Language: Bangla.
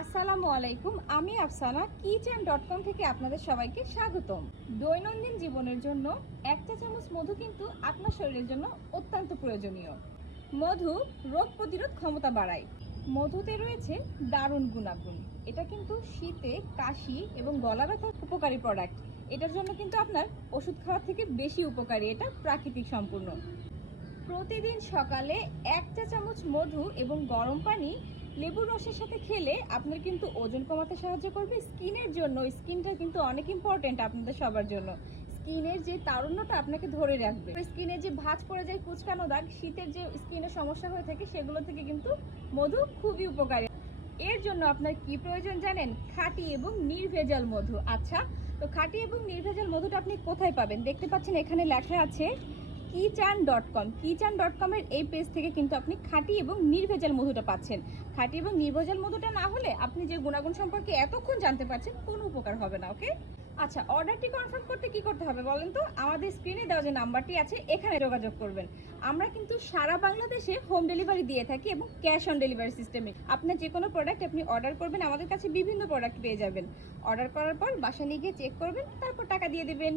আসসালামু আলাইকুম, আমি আফসানা কিচেন.com থেকে আপনাদের সবাইকে স্বাগতম। দৈনন্দিন জীবনের জন্য 1 চা চামচ মধু কিন্তু আপনার শরীরের জন্য অত্যন্ত প্রয়োজনীয়। মধু রোগ প্রতিরোধ ক্ষমতা বাড়ায়। মধুতে রয়েছে দারুণ গুণাগুণ। এটা কিন্তু শীতে কাশি এবং গলা ব্যথার উপকারী প্রোডাক্ট। এটার জন্য কিন্তু আপনার ওষুধ খাওয়ার থেকে বেশি উপকারী, এটা প্রাকৃতিক সম্পূর্ণ। প্রতিদিন সকালে 1 চা চামচ মধু এবং গরম পানি লেবুর রসের সাথে খেলে আপনার কিন্তু ওজন কমাতে সাহায্য করবে। স্কিনের জন্য, স্কিনটা কিন্তু অনেক ইম্পর্টেন্ট আপনাদের সবার জন্য। স্কিনের যে তারুণ্যতা আপনাকে ধরে রাখবে। স্কিনে যে ভাঁজ পড়ে যায়, কুচকানো দাগ, শীতের যে স্কিনের সমস্যা হয়ে থাকে, সেগুলো থেকে কিন্তু মধু খুবই উপকারী। এর জন্য আপনার কি প্রয়োজন জানেন? খাঁটি এবং নির্ভেজাল মধু। আচ্ছা, তো খাঁটি এবং নির্ভেজাল মধুটা আপনি কোথায় পাবেন? দেখতে পাচ্ছেন এখানে লেখা আছে কিচান.com। কিচান.com এর এই পেজ থেকে কিন্তু আপনি খাঁটি এবং নির্ভেজাল মধুটা পাচ্ছেন। খাঁটি এবং নির্ভেজাল মধুটা না হলে আপনি যে গুণাগুণ সম্পর্কে এতক্ষণ জানতে পারছেন, কোনো উপকার হবে না। ওকে, আচ্ছা, অর্ডারটি কনফার্ম করতে কি করতে হবে বলেন তো? আমাদের স্ক্রিনে দেওয়া যে নাম্বারটি আছে, এখানে যোগাযোগ করবেন। আমরা কিন্তু সারা বাংলাদেশে হোম ডেলিভারি দিয়ে থাকি এবং ক্যাশ অন ডেলিভারি সিস্টেমে। আপনার যে কোনো প্রোডাক্ট আপনি অর্ডার করবেন, আমাদের কাছে বিভিন্ন প্রোডাক্ট পেয়ে যাবেন। অর্ডার করার পর বাসা নিয়ে গিয়ে চেক করবেন, তারপর টাকা দিয়ে দেবেন।